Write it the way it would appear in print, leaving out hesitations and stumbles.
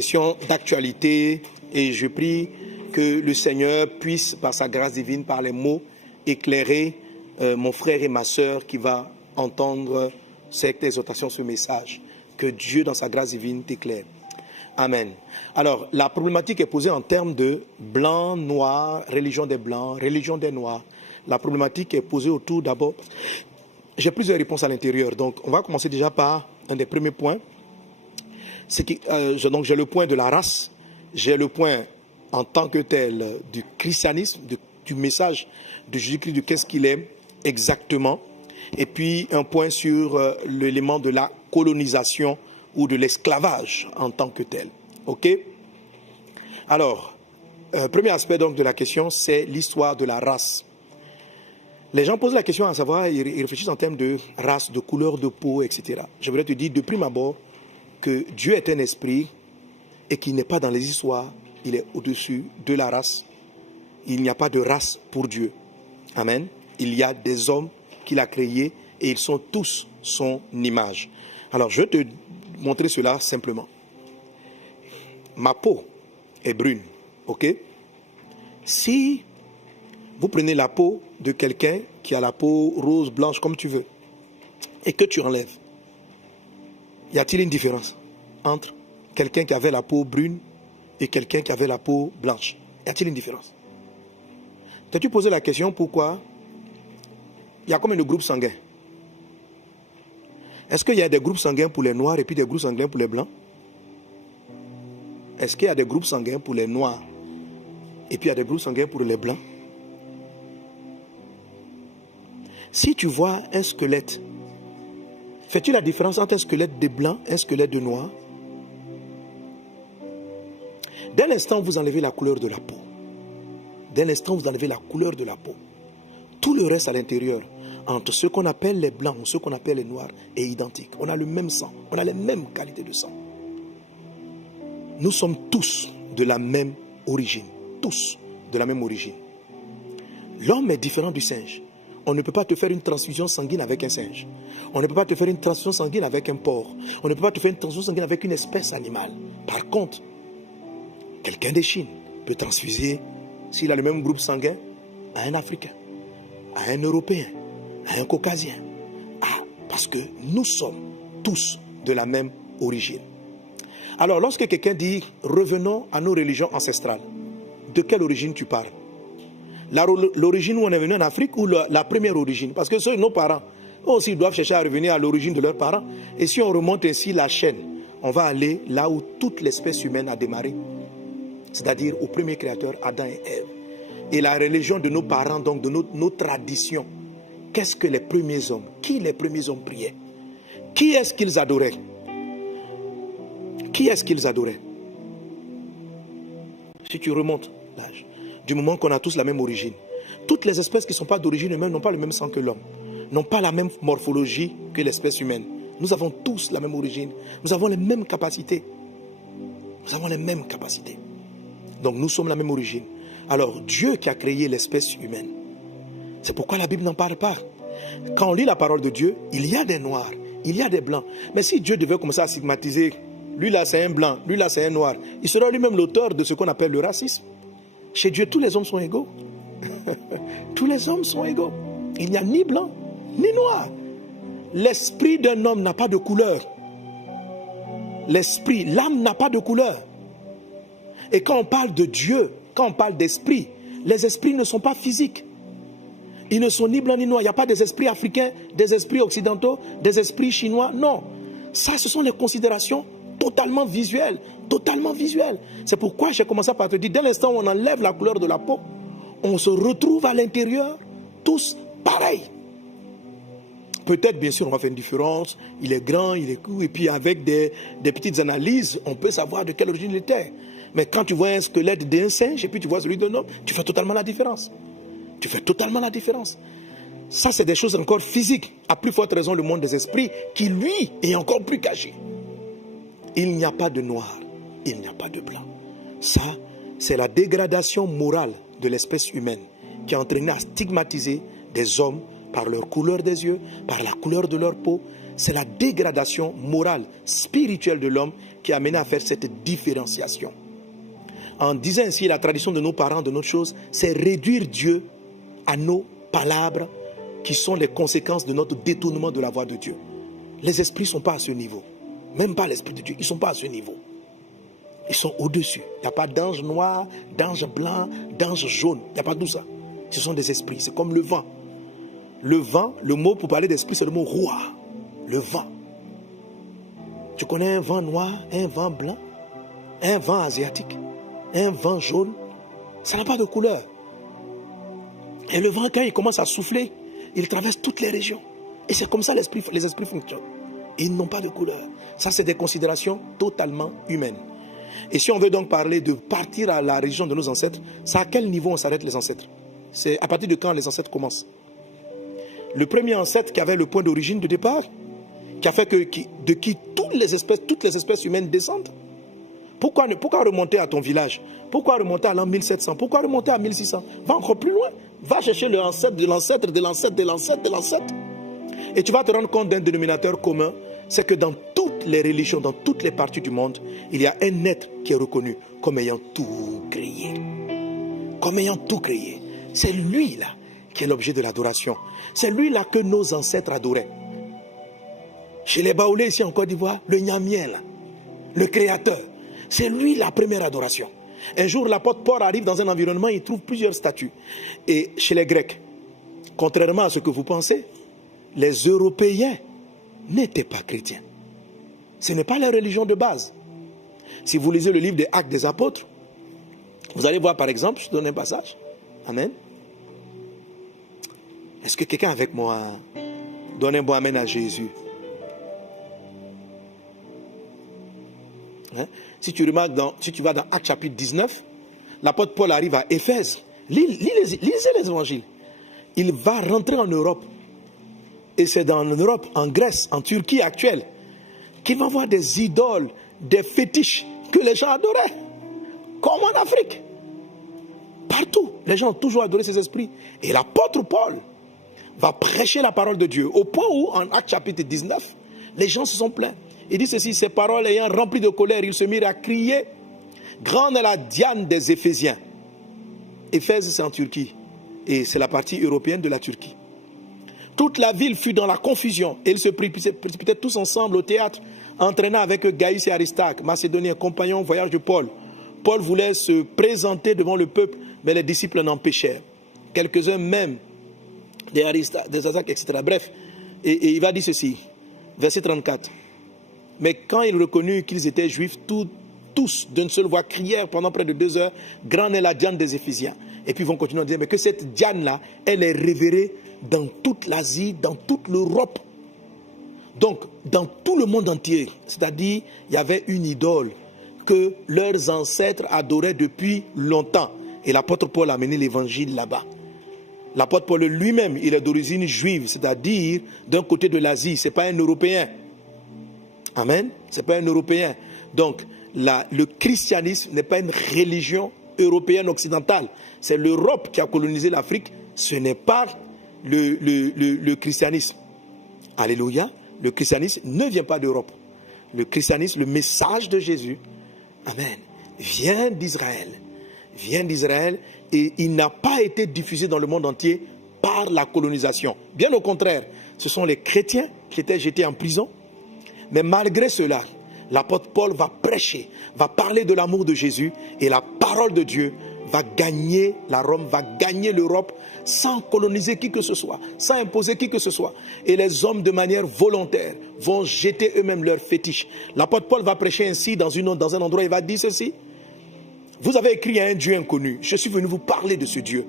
Question d'actualité et je prie que le Seigneur puisse, par sa grâce divine, par les mots, éclairer mon frère et ma sœur qui va entendre cette exhortation, ce message. Que Dieu, dans sa grâce divine, t'éclaire. Amen. Alors, la problématique est posée en termes de blanc, noir, religion des blancs, religion des noirs. La problématique est posée autour d'abord. J'ai plusieurs réponses à l'intérieur, donc on va commencer déjà par un des premiers points. Donc j'ai le point de la race, j'ai le point en tant que tel du christianisme, du message de Jésus-Christ, de qu'est-ce qu'il est exactement, et puis un point sur l'élément de la colonisation ou de l'esclavage en tant que tel. Ok? Alors, premier aspect donc de la question, c'est l'histoire de la race. Les gens posent la question à savoir, ils réfléchissent en termes de race, de couleur de peau, etc. Je voudrais te dire de prime abord que Dieu est un esprit et qu'il n'est pas dans les histoires, il est au-dessus de la race. Il n'y a pas de race pour Dieu. Amen. Il y a des hommes qu'il a créés et ils sont tous son image. Alors je vais te montrer cela simplement. Ma peau est brune, ok? Si vous prenez la peau de quelqu'un qui a la peau rose, blanche, comme tu veux, et que tu enlèves, y a-t-il une différence entre quelqu'un qui avait la peau brune et quelqu'un qui avait la peau blanche? Y a-t-il une différence? T'as-tu posé la question pourquoi il y a combien de groupes sanguins? Est-ce qu'il y a des groupes sanguins pour les noirs et puis des groupes sanguins pour les blancs? Est-ce qu'il y a des groupes sanguins pour les noirs et puis il y a des groupes sanguins pour les blancs? Si tu vois un squelette, fais-tu la différence entre un squelette de blanc et un squelette de noir? Dès l'instant où vous enlevez la couleur de la peau, dès l'instant où vous enlevez la couleur de la peau, tout le reste à l'intérieur, entre ceux qu'on appelle les blancs ou ceux qu'on appelle les noirs, est identique. On a le même sang, on a les mêmes qualités de sang. Nous sommes tous de la même origine, tous de la même origine. L'homme est différent du singe. On ne peut pas te faire une transfusion sanguine avec un singe. On ne peut pas te faire une transfusion sanguine avec un porc. On ne peut pas te faire une transfusion sanguine avec une espèce animale. Par contre, quelqu'un de Chine peut transfuser, s'il a le même groupe sanguin, à un Africain, à un Européen, à un Caucasien. Parce que nous sommes tous de la même origine. Alors, lorsque quelqu'un dit « revenons à nos religions ancestrales », de quelle origine tu parles? L'origine où on est venu en Afrique ou la première origine? Parce que nos parents aussi doivent chercher à revenir à l'origine de leurs parents. Et si on remonte ainsi la chaîne, on va aller là où toute l'espèce humaine a démarré. C'est-à-dire au premier créateur, Adam et Ève. Et la religion de nos parents, donc de nos traditions. Qu'est-ce que les premiers hommes? Qui les premiers hommes priaient? Qui est-ce qu'ils adoraient? Qui est-ce qu'ils adoraient? Si tu remontes l'âge, du moment qu'on a tous la même origine. Toutes les espèces qui ne sont pas d'origine humaine n'ont pas le même sang que l'homme, n'ont pas la même morphologie que l'espèce humaine. Nous avons tous la même origine, nous avons les mêmes capacités. Nous avons les mêmes capacités. Donc nous sommes la même origine. Alors Dieu qui a créé l'espèce humaine, c'est pourquoi la Bible n'en parle pas. Quand on lit la parole de Dieu, il y a des noirs, il y a des blancs. Mais si Dieu devait commencer à stigmatiser, lui là c'est un blanc, lui là c'est un noir, il sera lui-même l'auteur de ce qu'on appelle le racisme. Chez Dieu, tous les hommes sont égaux. Tous les hommes sont égaux. Il n'y a ni blanc, ni noir. L'esprit d'un homme n'a pas de couleur. L'esprit, l'âme n'a pas de couleur. Et quand on parle de Dieu, quand on parle d'esprit, les esprits ne sont pas physiques. Ils ne sont ni blancs ni noirs. Il n'y a pas des esprits africains, des esprits occidentaux, des esprits chinois. Non. Ça, ce sont les considérations totalement visuelles. Totalement visuelles. C'est pourquoi j'ai commencé par te dire, dès l'instant où on enlève la couleur de la peau, on se retrouve à l'intérieur tous pareils. Peut-être, bien sûr, on va faire une différence. Il est grand, il est court. Et puis, avec des petites analyses, on peut savoir de quelle origine il était. Mais quand tu vois un squelette d'un singe et puis tu vois celui d'un homme, tu fais totalement la différence. Tu fais totalement la différence. Ça, c'est des choses encore physiques. À plus forte raison, le monde des esprits, qui, lui, est encore plus caché. Il n'y a pas de noir. Il n'y a pas de blanc. Ça, c'est la dégradation morale de l'espèce humaine qui a entraîné à stigmatiser des hommes par leur couleur des yeux, par la couleur de leur peau. c'est la dégradation morale, spirituelle de l'homme qui a amené à faire cette différenciation. En disant ainsi, la tradition de nos parents, de notre chose, c'est réduire Dieu à nos palabres qui sont les conséquences de notre détournement de la voix de Dieu. Les esprits ne sont pas à ce niveau. Même pas l'Esprit de Dieu, ils ne sont pas à ce niveau. Ils sont au-dessus. Il n'y a pas d'ange noir, d'ange blanc, d'ange jaune. Il n'y a pas tout ça. Ce sont des esprits. C'est comme le vent. Le vent, le mot pour parler d'esprit, c'est le mot roi. Le vent. Tu connais un vent noir, un vent blanc, un vent asiatique, un vent jaune. Ça n'a pas de couleur. Et le vent, quand il commence à souffler, il traverse toutes les régions. Et c'est comme ça les esprits fonctionnent. Ils n'ont pas de couleur. Ça, c'est des considérations totalement humaines. Et si on veut donc parler de partir à la religion de nos ancêtres, c'est à quel niveau on s'arrête les ancêtres? C'est à partir de quand les ancêtres commencent? Le premier ancêtre qui avait le point d'origine de départ, qui a fait de qui toutes les espèces humaines descendent. Pourquoi remonter à ton village? Pourquoi remonter à l'an 1700? Pourquoi remonter à 1600? Va encore plus loin. Va chercher l'ancêtre de l'ancêtre de l'ancêtre de l'ancêtre de l'ancêtre. Et tu vas te rendre compte d'un dénominateur commun, c'est que dans toutes les religions, dans toutes les parties du monde, il y a un être qui est reconnu comme ayant tout créé. Comme ayant tout créé. C'est lui-là qui est l'objet de l'adoration. C'est lui-là que nos ancêtres adoraient. Chez les Baoulés, ici en Côte d'Ivoire, le Nyamien, là, le créateur, c'est lui la première adoration. Un jour, l'apôtre Paul arrive dans un environnement, il trouve plusieurs statues. Et chez les Grecs, contrairement à ce que vous pensez, les Européens n'étaient pas chrétiens. Ce n'est pas la religion de base. Si vous lisez le livre des Actes des Apôtres, vous allez voir par exemple, je te donne un passage. Amen. Est-ce que quelqu'un avec moi donne un bon amen à Jésus? Hein? Si tu remarques, si tu vas dans Actes chapitre 19, l'apôtre Paul arrive à Éphèse. Lisez les évangiles. Il va rentrer en Europe. Et c'est dans l'Europe, en Grèce, en Turquie actuelle, qu'il va voir des idoles, des fétiches que les gens adoraient. Comme en Afrique. Partout, les gens ont toujours adoré ces esprits. Et l'apôtre Paul va prêcher la parole de Dieu. Au point où, en Actes chapitre 19, les gens se sont plaints. Il dit ceci, ces paroles ayant rempli de colère, ils se mirent à crier, grande est la Diane des Éphésiens. Éphèse, c'est en Turquie. Et c'est la partie européenne de la Turquie. Toute la ville fut dans la confusion. Et ils se précipitaient tous ensemble au théâtre, entraînant avec eux Gaius et Aristarque, Macédoniens, compagnons au voyage de Paul. Paul voulait se présenter devant le peuple, mais les disciples n'empêchèrent. Quelques-uns même, des Aristarque, des Azac, etc. Bref, et il va dire ceci, verset 34. Mais quand ils reconnurent qu'ils étaient juifs, tous d'une seule voix crièrent pendant près de 2 heures, grande est la Diane des Éphésiens. Et puis ils vont continuer à dire, mais que cette Diane-là, elle est révérée dans toute l'Asie, dans toute l'Europe. Donc, dans tout le monde entier, c'est-à-dire, il y avait une idole que leurs ancêtres adoraient depuis longtemps. Et l'apôtre Paul a amené l'évangile là-bas. L'apôtre Paul lui-même, il est d'origine juive, c'est-à-dire d'un côté de l'Asie, ce n'est pas un Européen. Amen. Ce n'est pas un Européen. Donc, le christianisme n'est pas une religion européenne occidentale. C'est l'Europe qui a colonisé l'Afrique. Ce n'est pas le christianisme. Alléluia. Le christianisme ne vient pas d'Europe. Le christianisme, le message de Jésus, amen, vient d'Israël. Vient d'Israël et il n'a pas été diffusé dans le monde entier par la colonisation. Bien au contraire, ce sont les chrétiens qui étaient jetés en prison. Mais malgré cela, l'apôtre Paul va prêcher, va parler de l'amour de Jésus et la parole de Dieu va gagner la Rome, va gagner l'Europe sans coloniser qui que ce soit, sans imposer qui que ce soit. Et les hommes de manière volontaire vont jeter eux-mêmes leurs fétiches. L'apôtre Paul va prêcher ainsi dans un endroit, il va dire ceci. Vous avez écrit à un Dieu inconnu, je suis venu vous parler de ce Dieu.